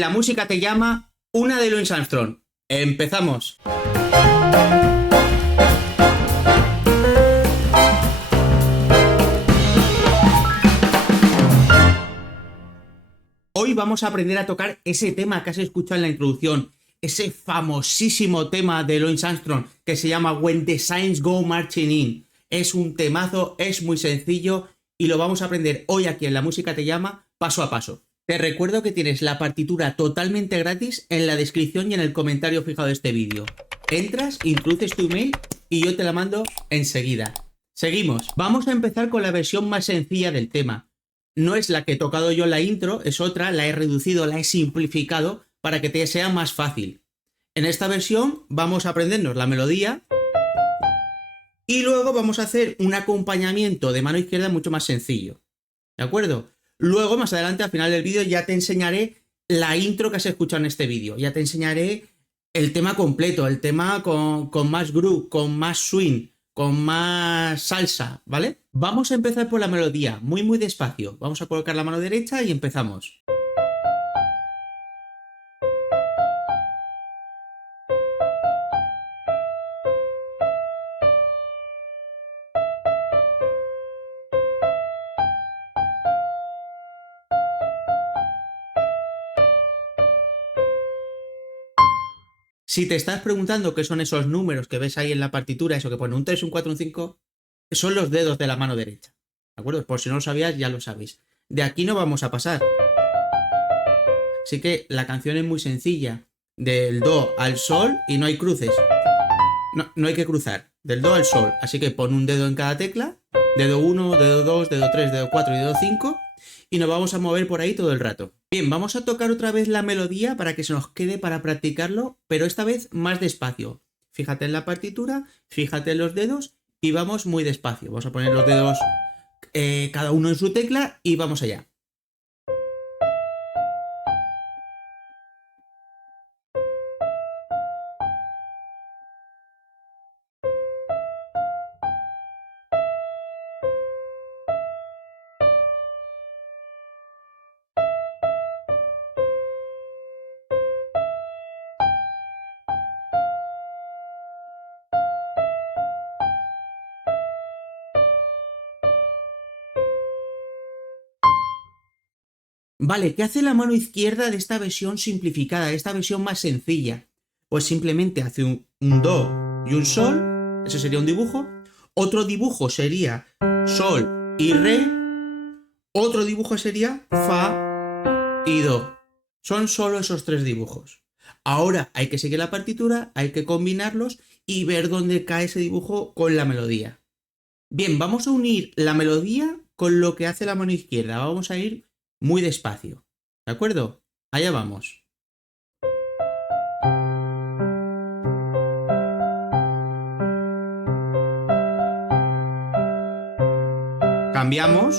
En la música te llama una de Louis Armstrong. ¡Empezamos! Hoy vamos a aprender a tocar ese tema que has escuchado en la introducción, ese famosísimo tema de Louis Armstrong que se llama When the Saints Go Marching In. Es un temazo, es muy sencillo y lo vamos a aprender hoy aquí en La Música Te Llama, paso a paso. Te recuerdo que tienes la partitura totalmente gratis en la descripción y en el comentario fijado de este vídeo. Entras, introduces tu email y yo te la mando enseguida. Seguimos. Vamos a empezar con la versión más sencilla del tema. No es la que he tocado yo en la intro, es otra, la he reducido, la he simplificado para que te sea más fácil. En esta versión vamos a aprendernos la melodía y luego vamos a hacer un acompañamiento de mano izquierda mucho más sencillo. ¿De acuerdo? Luego, más adelante, al final del vídeo, ya te enseñaré la intro que has escuchado en este vídeo. Ya te enseñaré el tema completo, el tema con más groove, con más swing, con más salsa, ¿vale? Vamos a empezar por la melodía, muy despacio. Vamos a colocar la mano derecha y empezamos. Si te estás preguntando qué son esos números que ves ahí en la partitura, eso que pone un 3, un 4, un 5, son los dedos de la mano derecha. ¿De acuerdo? Por si no lo sabías, ya lo sabéis. De aquí no vamos a pasar. Así que la canción es muy sencilla. Del do al sol y no hay cruces. No hay que cruzar. Del do al sol. Así que pon un dedo en cada tecla. Dedo 1, dedo 2, dedo 3, dedo 4 y dedo 5. Y nos vamos a mover por ahí todo el rato. Bien, vamos a tocar otra vez la melodía para que se nos quede para practicarlo, pero esta vez más despacio. Fíjate en la partitura, fíjate en los dedos y vamos muy despacio. Vamos a poner los dedos cada uno en su tecla y vamos allá. Vale, ¿qué hace la mano izquierda de esta versión simplificada, de esta versión más sencilla? Pues simplemente hace un do y un sol, ese sería un dibujo. Otro dibujo sería sol y re. Otro dibujo sería fa y do. Son solo esos tres dibujos. Ahora hay que seguir la partitura, hay que combinarlos y ver dónde cae ese dibujo con la melodía. Bien, vamos a unir la melodía con lo que hace la mano izquierda. Vamos a ir muy despacio. ¿De acuerdo? Allá vamos. Cambiamos.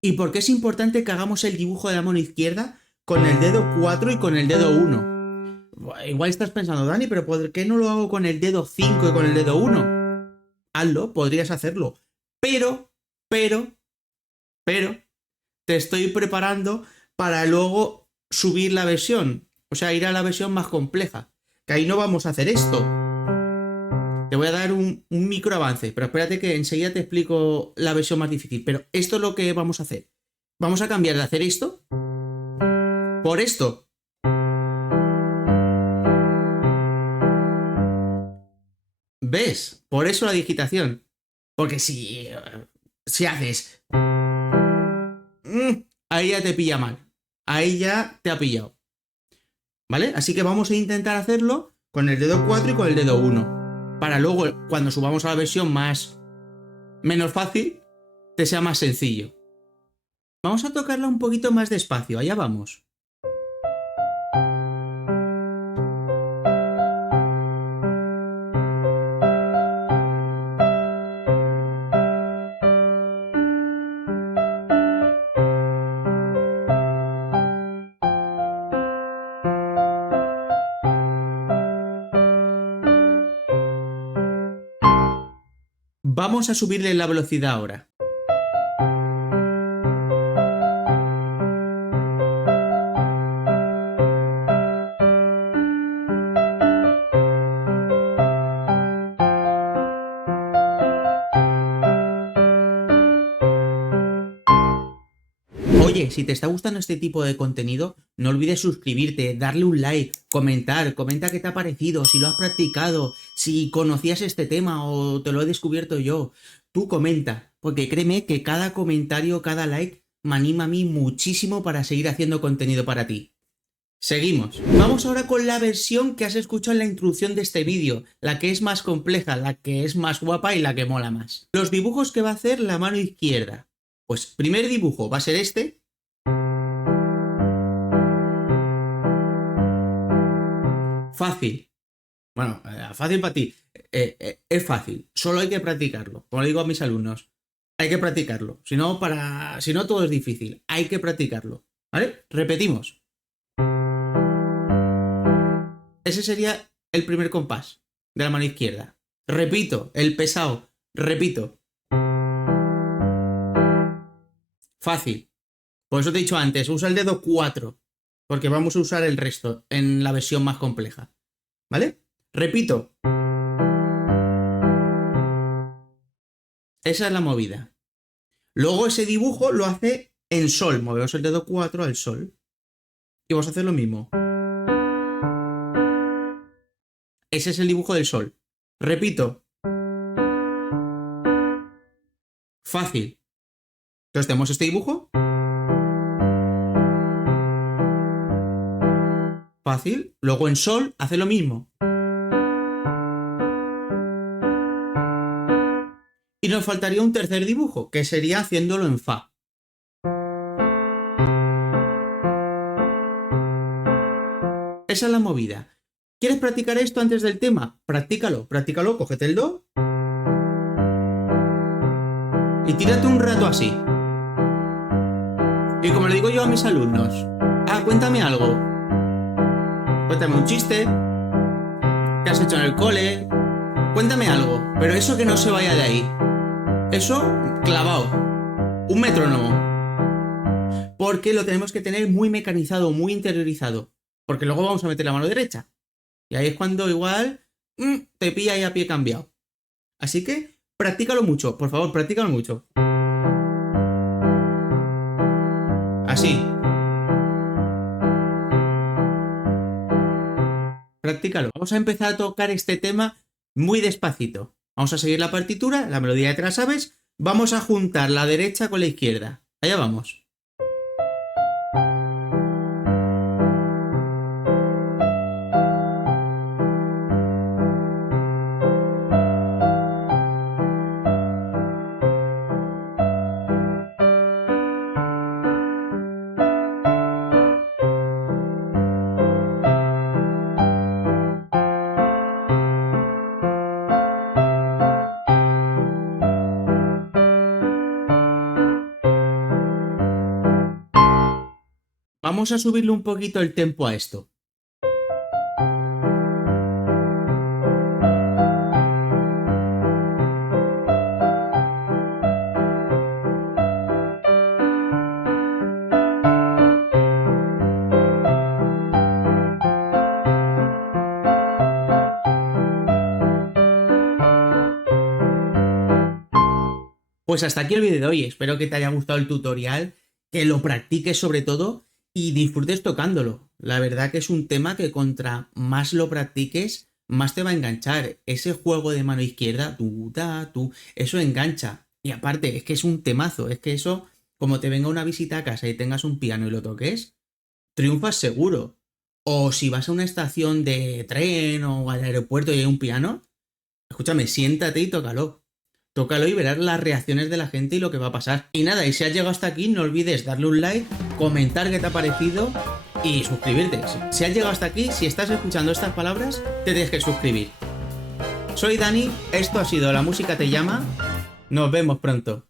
¿Y por qué es importante que hagamos el dibujo de la mano izquierda con el dedo 4 y con el dedo 1? Igual estás pensando, Dani, pero ¿por qué no lo hago con el dedo 5 y con el dedo 1? Hazlo, podrías hacerlo. Pero, te estoy preparando para luego subir la versión. O sea, ir a la versión más compleja. Que ahí no vamos a hacer esto. Te voy a dar un micro avance, pero espérate que enseguida te explico la versión más difícil. Pero esto es lo que vamos a hacer. Vamos a cambiar de hacer esto por esto. ¿Ves? Por eso la digitación. Porque si haces... ahí ya te pilla mal. Ahí ya te ha pillado. ¿Vale? Así que vamos a intentar hacerlo con el dedo 4 y con el dedo 1. Para luego, cuando subamos a la versión menos fácil, te sea más sencillo. Vamos a tocarla un poquito más despacio. Allá vamos. Vamos a subirle la velocidad ahora. Oye, si te está gustando este tipo de contenido, no olvides suscribirte, darle un like, comenta qué te ha parecido, si lo has practicado, si conocías este tema o te lo he descubierto yo. Tú comenta, porque créeme que cada comentario, cada like me anima a mí muchísimo para seguir haciendo contenido para ti. Seguimos. Vamos ahora con la versión que has escuchado en la introducción de este vídeo, la que es más compleja, la que es más guapa y la que mola más. Los dibujos que va a hacer la mano izquierda. Pues primer dibujo va a ser este. Fácil. Bueno, fácil para ti. Es fácil. Solo hay que practicarlo. Como le digo a mis alumnos, hay que practicarlo. Si no, todo es difícil. Hay que practicarlo. ¿Vale? Repetimos. Ese sería el primer compás de la mano izquierda. Repito, el pesado. Repito. Fácil. Por eso te he dicho antes, usa el dedo 4, porque vamos a usar el resto en la versión más compleja. ¿Vale? Repito. Esa es la movida. Luego ese dibujo lo hace en sol. Movemos el dedo 4 al sol. Y vamos a hacer lo mismo. Ese es el dibujo del sol. Repito. Fácil. Entonces tenemos este dibujo. Fácil. Luego en sol hace lo mismo. Y nos faltaría un tercer dibujo, que sería haciéndolo en fa. Esa es la movida. ¿Quieres practicar esto antes del tema? Practícalo, cógete el do. Y tírate un rato así. Y como le digo yo a mis alumnos, cuéntame algo. Cuéntame un chiste. ¿Qué has hecho en el cole? Cuéntame algo, pero eso que no se vaya de ahí. Eso, clavado. Un metrónomo. Porque lo tenemos que tener muy mecanizado, muy interiorizado. Porque luego vamos a meter la mano derecha. Y ahí es cuando igual te pilla ahí a pie cambiado. Así que practícalo mucho, por favor, practícalo mucho. Así. Practícalo. Vamos a empezar a tocar este tema muy despacito. Vamos a seguir la partitura, la melodía ya te la sabes. Vamos a juntar la derecha con la izquierda. Allá vamos. Vamos a subirle un poquito el tempo a esto. Pues hasta aquí el vídeo de hoy. Espero que te haya gustado el tutorial, que lo practiques sobre todo y disfrutes tocándolo. La verdad que es un tema que contra más lo practiques, más te va a enganchar. Ese juego de mano izquierda, eso engancha. Y aparte, es que es un temazo. Es que eso, como te venga una visita a casa y tengas un piano y lo toques, triunfas seguro. O si vas a una estación de tren o al aeropuerto y hay un piano, escúchame, siéntate y tócalo. Tócalo y verás las reacciones de la gente y lo que va a pasar. Y nada, y si has llegado hasta aquí, no olvides darle un like, comentar qué te ha parecido y suscribirte. Si has llegado hasta aquí, si estás escuchando estas palabras, te tienes que suscribir. Soy Dani, esto ha sido La Música Te Llama. Nos vemos pronto.